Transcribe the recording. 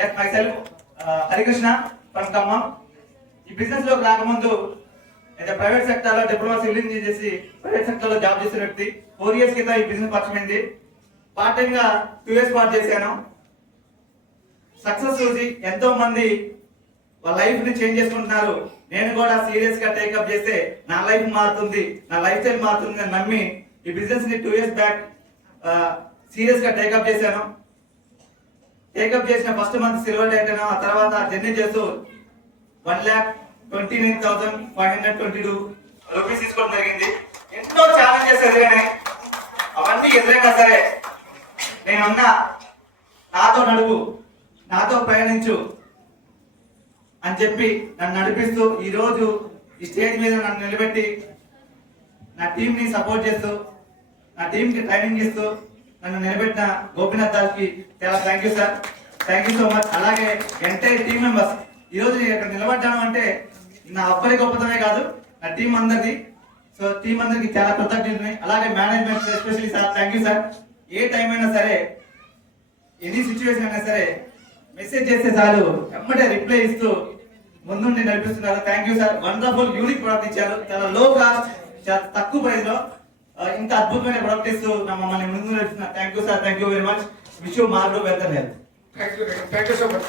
Yes, myself, Harikrishna from Khammam. ఈ business లోకి రాకముందు అయితే ప్రైవేట్ సెక్టర్ లో డిప్లొమా సివిల్ ఇంజనీర్ చేసి ప్రైవేట్ సెక్టర్ లో జాబ్ చేసిన వ్యక్తి. 4 years కింద ఈ బిజినెస్ పరిచయమైంది. పార్ట్ టైం గా 2 years పార్ట్ చేశాను. సక్సెస్ చూసి ఎంతో మంది వాళ్ళ లైఫ్ ని చేంజ్ చేసుకుంటున్నారు. నేను కూడా సీరియస్ గా టేకప్ చేస్తే నా లైఫ్ మారుతుంది, నా లైఫ్ స్టైల్ మారుతుంది అని నమ్మి ఈ బిజినెస్ ని 2 years బ్యాక్ సీరియస్ గా టేకప్ చేశాను. టేకప్ చేసిన ఫస్ట్ మంత్ సిల్వర్ డైట్, ఆ తర్వాత జర్నీ చేస్తూ 1,29,522 రూపీస్ తీసుకోవడం జరిగింది. ఎన్నో ఛాలెంజెస్ ఎదురైనాయి. అవన్నీ ఎదురైనా సరే నేను అన్నా నాతో నడువు, నాతో ప్రయాణించు అని చెప్పి నన్ను నడిపిస్తూ ఈరోజు ఈ స్టేజ్ మీద నన్ను నిలబెట్టి నా టీం ని సపోర్ట్ చేస్తూ నా టీం కి ట్రైనింగ్ ఇస్తూ నన్ను నిలబెట్టిన గోపీనాథ్ దాస్కి చాలా thank you sir, thank you so much. అలాగే ఎంటైర్ టీం మెంబర్స్, ఈరోజు నేను ఇక్కడ నిలబడ్డాను అంటే నా ఒక్కరి గొప్పతమే కాదు, నా టీం అందరిది. సో టీం అందరికి చాలా కృతజ్ఞతని. అలాగే management especially sir, thank you sir. A time అయినా సరే, ఎనీ సిచ్యువేషన్ అయినా సరే మెసేజ్ చేస్తే చాలు ఎమ్మటే రిప్లై ఇస్తూ ముందుండి నడిపిస్తున్నారు. Thank you sir. Wonderful unique product ఇచ్చారు, చాలా లో కాస్ట్, చాలా తక్కువ ప్రైస్ లో ఇంత అద్భుతమైన ప్రొడక్ట్ ఇస్తూ మమ్మల్ని ముందు నడుపుతున్నారు. Thank you sir, thank you very much. Wish you more to welcome health. Thank you so much.